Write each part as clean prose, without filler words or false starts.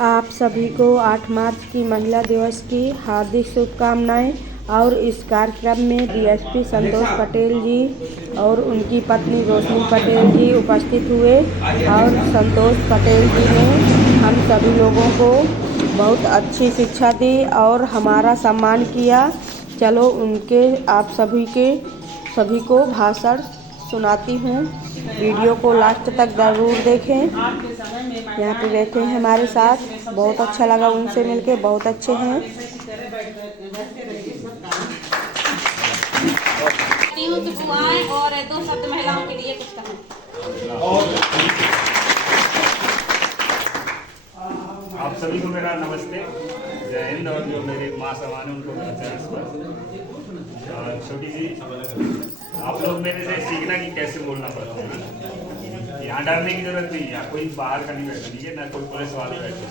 आप सभी को 8 मार्च की महिला दिवस की हार्दिक शुभकामनाएं। और इस कार्यक्रम में डीएसपी संतोष पटेल जी और उनकी पत्नी रोशनी पटेल जी उपस्थित हुए और संतोष पटेल जी ने हम सभी लोगों को बहुत अच्छी शिक्षा दी और हमारा सम्मान किया। चलो उनके आप सभी को भाषण सुनाती हूँ। वीडियो को लास्ट तक ज़रूर देखें। यहाँ पे बैठे हैं हमारे साथ, बहुत अच्छा लगा उनसे मिलके, बहुत अच्छे हैं। और 2 शब्द महिलाओं के लिए कुछ कहें। आप सभी को मेरा नमस्ते, जय हिंद। और जो मेरे माँ समान है उनको मेरा चरण स्पर्श। छोटी सी आप लोग मेरे से सीखना कि कैसे बोलना पड़ता है। यहाँ डरने की जरूरत नहीं है, कोई बाहर का नहीं बैठा, ठीक है ना, कोई पुलिस वाले बैठे,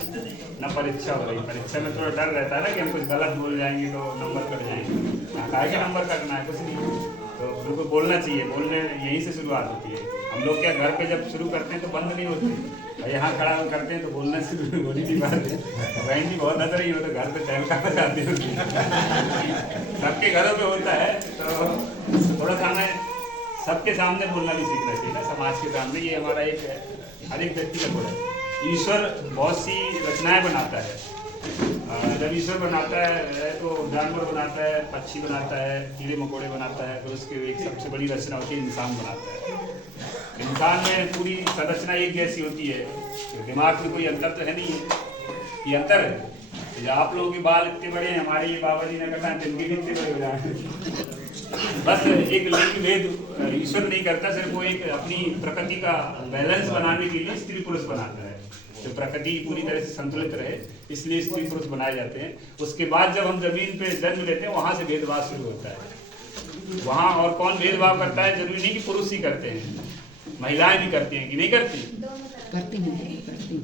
ना परीक्षा हो रही। परीक्षा में थोड़ा डर रहता है ना कि हम कुछ गलत बोल जाएंगे तो नंबर कट जाएंगे। यहाँ काहे के नंबर कटना है, कुछ नहीं। तो उनको बोलना चाहिए, बोलने यहीं से शुरुआत होती है। हम लोग क्या घर पे जब शुरू करते हैं तो बंद नहीं होती, और यहाँ खड़ा करते हैं तो बोलना शुरू होनी की बात है। बहन जी बहुत हंस रही हो, तो घर पे तहलका जाती होती है, सबके घरों में होता है। तो थोड़ा सा हमें सबके सामने बोलना भी सीखना चाहिए ना, समाज के सामने। ये हमारा एक हर एक व्यक्ति का गुण है। ईश्वर बहुत सी रचनाएं बनाता है। जब ईश्वर बनाता है तो जानवर बनाता है, पक्षी बनाता है, कीड़े मकोड़े बनाता है, फिर उसकी एक सबसे बड़ी रचना होती है इंसान बनाता है। इंसान में पूरी संरचना एक जैसी होती है, दिमाग में कोई अंतर तो है नहीं है। ये अंतर है, आप लोगों के बाल इतने बड़े हैं, हमारे ये बाबा जी ने कहा जिनके भी इतने बड़े हो जाए। बस एक लिंग भेद ईश्वर नहीं करता, सिर्फ वो एक अपनी प्रकृति का बैलेंस बनाने के लिए स्त्री पुरुष बनाता है। तो प्रकृति पूरी तरह से संतुलित रहे, इसलिए स्त्री पुरुष बनाए जाते हैं। उसके बाद जब हम जमीन पे जन्म लेते हैं, वहां से भेदभाव शुरू होता है। वहां और कौन भेदभाव करता है, जरूरी नहीं कि पुरुष ही करते हैं, महिलाएं भी करती हैं कि नहीं करती?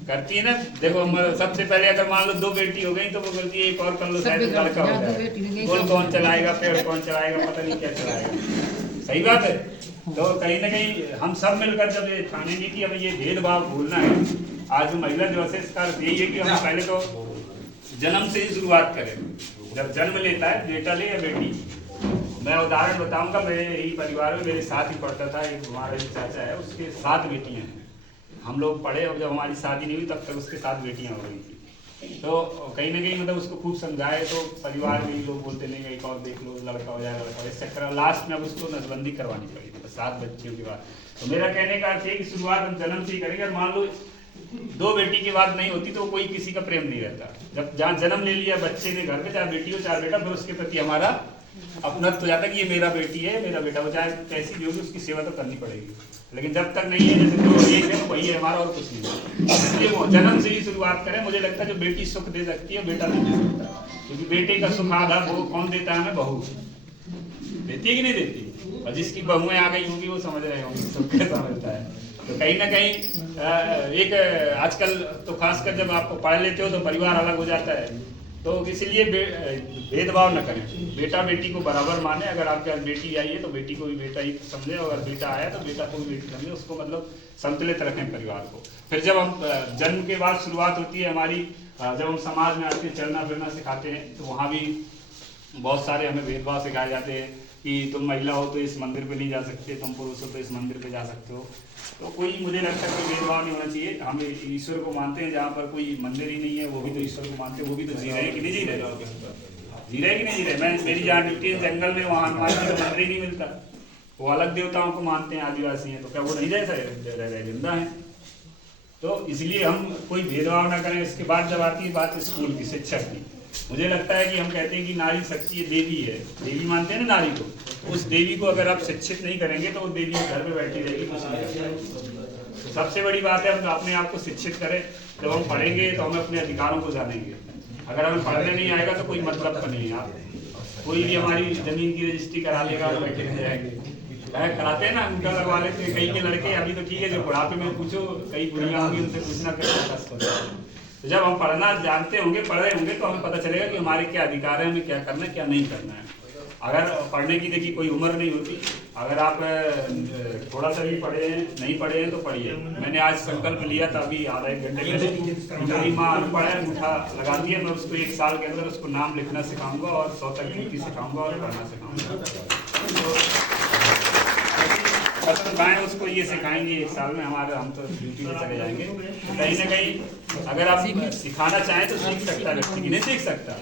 करती है ना। देखो सबसे पहले अगर मान लो 2 बेटी हो गई तो वो बोलती है एक और कर लो, शायद लड़का हो जाए। बोल कौन चलाएगा, पेड़ कौन चलाएगा, पता नहीं क्या चलाएगा। सही बात है। तो कहीं ना कहीं हम सब मिलकर जब ये ठानेंगे कि हमें ये भेदभाव भूलना है। आज महिला दिवस है, इसका अर्थ यही है कि हम पहले तो जन्म से ही शुरुआत करें। जब जन्म लेता है, बेटा ले या बेटी, मैं उदाहरण बताऊंगा। मेरे ही परिवार में मेरे साथ ही पढ़ता था एक हमारा चाचा है, उसके 7 बेटियां हैं। हम लोग पढ़े और जब हमारी शादी नहीं हुई तब तक उसके 7 बेटियां हो गई थी। तो कहीं ना कहीं मतलब उसको खूब समझाए तो परिवार में लोग बोलते नहीं एक और देख लो, लड़का हो जाएगा, लड़का। इस चक्कर में लास्ट में अब उसको नसबंदी करवानी पड़ी 7 बच्चियों के बाद। तो मेरा कहने का अर्थ है कि शुरुआत हम जन्म से ही करेंगे। मान लो 2 बेटी की बात नहीं होती तो कोई किसी का प्रेम नहीं रहता। जब जहाँ जन्म ले लिया बच्चे ने घर पे, चाहे बेटी हो चाहे बेटा, फिर उसके प्रति हमारा अपनत्व हो जाता है कि ये मेरा बेटी है, मेरा बेटा हो, चाहे कैसी भी होगी उसकी सेवा तो करनी पड़ेगी। लेकिन जब तक नहीं है, जैसे तो एक है तो वही है हमारा, और कुछ नहीं है। इसलिए वो जन्म से ही शुरुआत करें। मुझे लगता है जो बेटी सुख दे सकती है बेटा नहीं दे सकता, क्योंकि बेटे का सुख आधा वो कौन देता है हमें, बहू देती है कि नहीं देती। और जिसकी बहुएं आ गई होंगी वो समझ रहे होंगे सुख कैसा मिलता है। तो कहीं ना कहीं एक आजकल तो खासकर जब आप पढ़ लेते हो तो परिवार अलग हो जाता है। तो इसलिए भेदभाव न करें, बेटा बेटी को बराबर माने। अगर आपके पास बेटी आई है तो बेटी को भी बेटा ही समझे, और अगर बेटा आया तो बेटा को भी बेटी समझे। उसको मतलब संतुलित रखें परिवार को। फिर जब हम जन्म के बाद शुरुआत होती है हमारी, जब हम समाज में आते हैं, चलना फिरना सिखाते हैं, तो वहाँ भी बहुत सारे हमें भेदभाव सिखाए जाते हैं कि तुम महिला हो तो इस मंदिर पे नहीं जा सकते, तुम पुरुष हो तो इस मंदिर पे जा सकते हो। तो कोई, मुझे लगता है कोई भेदभाव नहीं होना चाहिए। हम ईश्वर को मानते हैं, जहाँ पर कोई मंदिर ही नहीं है वो भी तो ईश्वर को मानते हैं, वो भी तो जी रहे हैं कि नहीं जी रहे, जी रहे कि नहीं जी रहे। मैं मेरी जहाँ ड्यूटी है जंगल में, वहाँ हनुमान जी का मंदिर ही नहीं मिलता। वो अलग देवताओं को मानते हैं, आदिवासी हैं, तो क्या वो नहीं रह जिंदा है? तो इसलिए हम कोई भेदभाव ना करें। इसके बाद जब आती है बात स्कूल की, शिक्षक की, मुझे लगता है कि हम कहते हैं कि नारी शक्ति है, देवी है, देवी मानते हैं ना नारी को। उस देवी को अगर आप शिक्षित नहीं करेंगे तो वो देवी घर पे बैठी रहेगी, कुछ नहीं करेगी। तो सबसे बड़ी बात है हम अपने आप को शिक्षित करें। जब हम पढ़ेंगे तो हम अपने अधिकारों को जानेंगे। अगर हमें पढ़ने नहीं आएगा तो कोई मतलब का नहीं है। आप कोई भी हमारी जमीन की रजिस्ट्री करा लेगा और बैठे रह जाएंगे। कराते हैं ना, अंगूठा लगवा लेते हैं। कई के लड़के अभी तो ठीक है, जो बुढ़ापे में पूछो, कई बुढ़िया होंगी उनसे पूछना कैसे। तो जब हम पढ़ना जानते होंगे, पढ़े होंगे, तो हमें पता चलेगा कि हमारे क्या अधिकार है, हमें क्या करना है क्या नहीं करना है। अगर पढ़ने की देखिए कोई उम्र नहीं होती, अगर आप थोड़ा सा भी पढ़े हैं, नहीं पढ़े हैं तो पढ़िए। मैंने आज संकल्प लिया था अभी आधा एक घंटे पहले, मेरी माँ अनपढ़ है, अंगूठा लगाती है, मैं उसको 1 साल के अंदर उसको नाम लिखना सिखाऊंगा और 100 तक गिनती सिखाऊंगा और पढ़ना सिखाऊंगा। तो गाएं उसको ये सिखाएंगे 1 साल में, हम तो ड्यूटी में चले जाएंगे। कहीं ना कहीं अगर आप सिखाना चाहें तो सीख सकता है व्यक्ति, नहीं सीख सकता।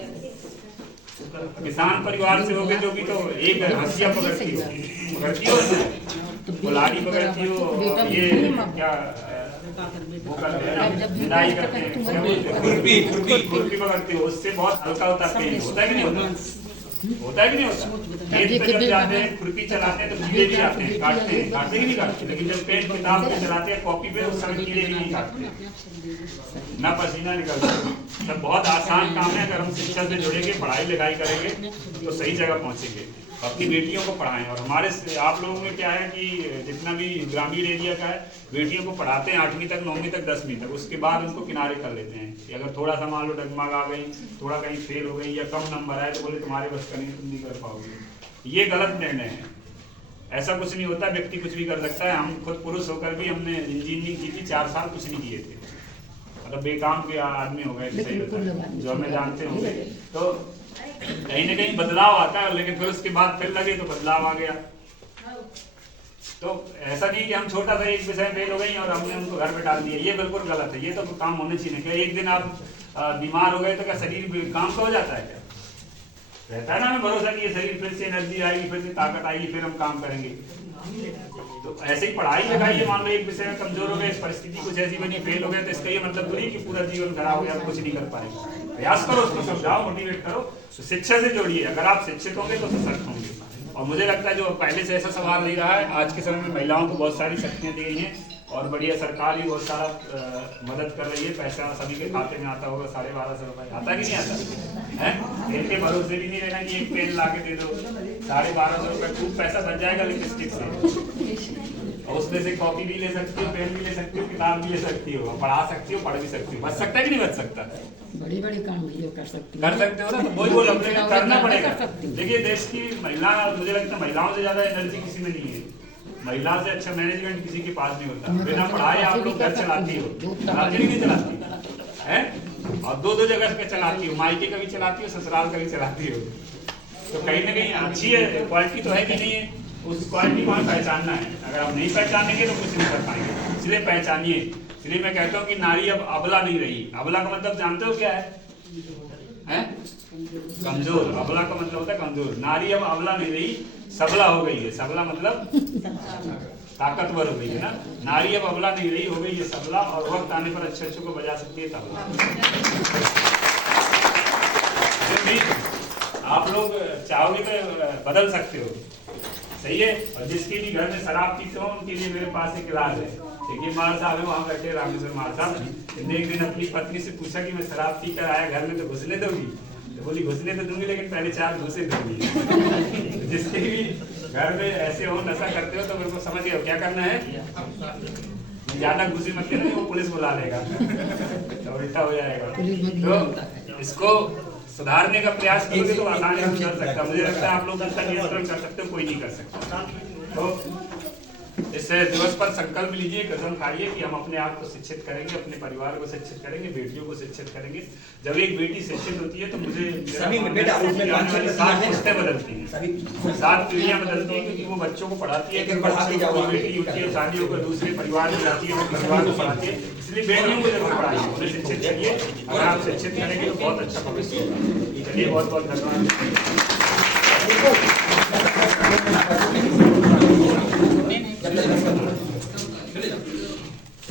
किसान परिवार से होगे जो भी तो एक हंसिया पकड़ती हो कुल्हाड़ी पकड़ती हो, ये क्या वो करते हैं विदाई करते हैं, खुरपी पकड़ती हो, उससे बहुत हल्का होता है पेन। होता है कि नहीं होता है कि नहीं होता? पेन पे जब जाते हैं खुरपी चलाते हैं तो कीड़े भी आते हैं, काटते ही नहीं काटते, लेकिन जब पेन किताब पे चलाते हैं कॉपी पे उस समय कीड़े भी नहीं काटते, ना पसीना निकलता। तब बहुत आसान काम है, अगर हम शिक्षा से जुड़ेंगे, पढ़ाई लिखाई करेंगे तो सही जगह पहुंचेंगे। अपनी बेटियों को पढ़ाएं। और हमारे आप लोगों में क्या है कि जितना भी ग्रामीण एरिया का है, बेटियों को पढ़ाते हैं 8वीं तक, 9वीं तक, 10वीं तक, उसके बाद उनको किनारे कर लेते हैं कि अगर थोड़ा सा मान लो डगमग आ गई, थोड़ा कहीं फेल हो गई या कम नंबर आए तो बोले तुम्हारे बस का नहीं, तुम नहीं कर पाओगे। ये गलत निर्णय है, ऐसा कुछ नहीं होता, व्यक्ति कुछ भी कर सकता है। हम खुद पुरुष होकर भी हमने इंजीनियरिंग की थी, 4 साल कुछ नहीं किए थे, मतलब बेकाम के आदमी हो गए, सही होता जो हमें जानते होंगे। तो कहीं ना कहीं बदलाव आता है, लेकिन फिर उसके बाद फिर लगे तो बदलाव आ गया। तो ऐसा नहीं कि हम छोटा सा एक विषय फेल हो गई और हमने उनको घर पे डाल दिया, ये बिल्कुल गलत है। ये तो काम होने चाहिए। क्या एक दिन आप बीमार हो गए तो क्या शरीर काम का हो जाता है? क्या रहता है ना हमें भरोसा कि ये शरीर फिर से एनर्जी आएगी, फिर से ताकत आएगी, फिर हम काम करेंगे। तो ऐसे ही पढ़ाई लगाइए, मान लो एक विषय में कमजोर हो गए, परिस्थिति कुछ ऐसी बनी, फेल हो गए, तो इसका ये मतलब थोड़ी कि पूरा जीवन खराब हो गया, कुछ नहीं कर पाएगा। प्रयास करो, उसको समझाओ, मोटिवेट करो, तो शिक्षा से जोड़िए। अगर आप शिक्षित होंगे तो सशक्त होंगे। और मुझे लगता है जो पहले से ऐसा सवाल नहीं रहा है, आज के समय में महिलाओं को बहुत सारी शक्तियाँ दी गई हैं और बढ़िया सरकार भी बहुत सारा मदद कर रही है। पैसा सभी के खाते में आता होगा, 1250 रुपये आता कि नहीं आता है? इनके भरोसे भी नहीं रहना कि एक पेन ला के दे दो, 1250 रुपये खूब पैसा बच जाएगा लिपस्टिक से, और उसमें से कॉपी भी ले सकती हो, पेन भी ले सकती हो, किताब भी ले सकती हो, पढ़ा सकती हो, पढ़ भी सकती हो। बच सकता है कि नहीं बच सकता? बड़ी बड़ी काम कर सकते हो ना, तो वही बोल अपने करना पड़ेगा। देखिए देश की महिला, मुझे लगता है महिलाओं से ज्यादा एनर्जी किसी में नहीं है, महिला से अच्छा मैनेजमेंट किसी के पास नहीं होता। बिना पढ़ाए आप लोग घर चलाती हो, नहीं चलाती है, और 2 जगह पे चलाती हो, मायके का भी चलाती हो, ससुराल का भी चलाती हो। तो कहीं ना कहीं अच्छी है, क्वालिटी तो है कि नहीं है, उस क्वालिटी को हमें पहचानना है। अगर आप नहीं पहचानेंगे तो कुछ नहीं कर पाएंगे, इसलिए पहचानिए। इसलिए मैं कहता हूँ कि नारी अब अबला नहीं रही। अबला का मतलब जानते हो क्या है? कमजोर। अबला का मतलब होता है कमजोर। नारी अब अबला नहीं रही, सबला हो गई है। सबला मतलब ताकतवर हो गई है ना। नारी अब अबला नहीं रही, हो गई है सबला, और वक्त आने पर अच्छे को बजा सकती है तबला। आप लोग चाहोगे तो बदल सकते हो, सही है। और जिसके भी घर में शराब पीते हो उनके लिए मेरे पास एक इलाज है। देखिए मार साहब है वहाँ बैठे, रामेश्वर मार साहब, एक दिन अपनी पत्नी से पूछा कि मैं शराब पी कर आया घर में तो घुसने दोगी? तो बोली घुसने तो दूंगी, लेकिन पहले 4 घुसे दूंगी। जिसके भी घर में ऐसे हो, नशा करते हो, तो मेरे को समझ गए क्या करना है। ज्यादा घुसी मत लेना, वो पुलिस बुला लेगा तो उल्टा हो जाएगा। तो इसको सुधारने का प्रयास करोगे तो आसानी से सुधर सकता है। मुझे लगता है आप लोग इसका नियंत्रण कर सकते हो, कोई नहीं कर सकता। तो इस दिवस पर संकल्प लीजिए, कसम खाइए कि हम अपने आप को शिक्षित करेंगे, अपने परिवार को शिक्षित करेंगे, बेटियों को शिक्षित करेंगे। जब एक बेटी शिक्षित होती है तो मुझे 7 पुस्तें बदलती हैं, 7 पीढ़ियां बदलती हैं, क्योंकि वो बच्चों को पढ़ाती है। बेटी होती है, शादी होकर दूसरे परिवार में जाती है, वो परिवार को पढ़ाती है। इसलिए बेटियों को जरूर पढ़ाइए, उन्हें शिक्षित करिए। अगर आप शिक्षित करेंगे तो बहुत अच्छा भविष्य होगा। चलिए, बहुत बहुत धन्यवाद।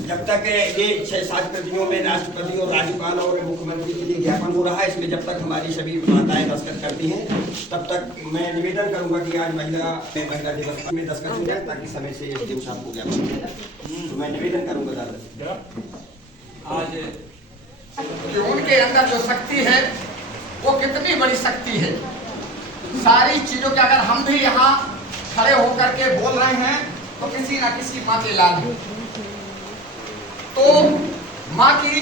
जब तक ये 6-7 प्रतियों में राष्ट्रपति और राज्यपाल और मुख्यमंत्री के लिए ज्ञापन हो रहा है, इसमें जब तक हमारी सभी माताएं दस्तखत करती हैं, तब तक मैं निवेदन करूंगा कि आज महिला दिवस में दस्तखत हो जाए, ताकि समय से एसडीएम साहब को ज्ञापन मिल जाए। तो मैं निवेदन करूंगा दादा आज उनके अंदर जो शक्ति है वो कितनी बड़ी शक्ति है। सारी चीजों के अगर हम भी यहाँ खड़े होकर के बोल रहे हैं तो किसी ना किसी माँ के लाल है। तो माँ की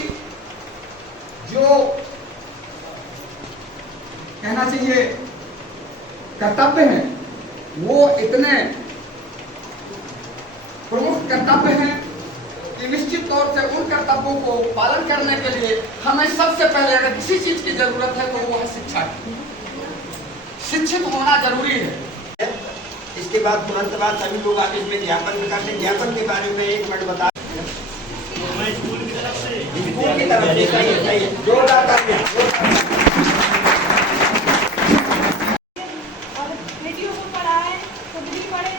जो कहना चाहिए कर्तव्य हैं वो इतने प्रमुख कर्तव्य हैं कि निश्चित तौर से उन कर्तव्यों को पालन करने के लिए हमें सबसे पहले अगर किसी चीज की जरूरत है तो वो है शिक्षा की। शिक्षित होना जरूरी है। इसके बाद तुरंत बाद सभी लोग आगे इसमें ज्ञापन भी करते हैं। ज्ञापन के बारे में 1 मिनट बता। स्कूल की तरफ से सही है। जोरदार तालियां। और बेटियों को पढ़ाए, खुद भी पढ़े,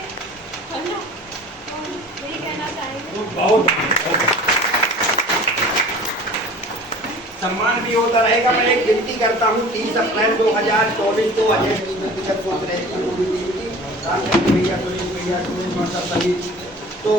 है ना? और यही कहना चाहेंगे। बहुत सम्मान भी होता रहेगा। मैं एक विनती करता हूँ 30 अप्रैल 2024 को अजय सोच रहे भैया सुरेश भैया सुरेश माता सभी तो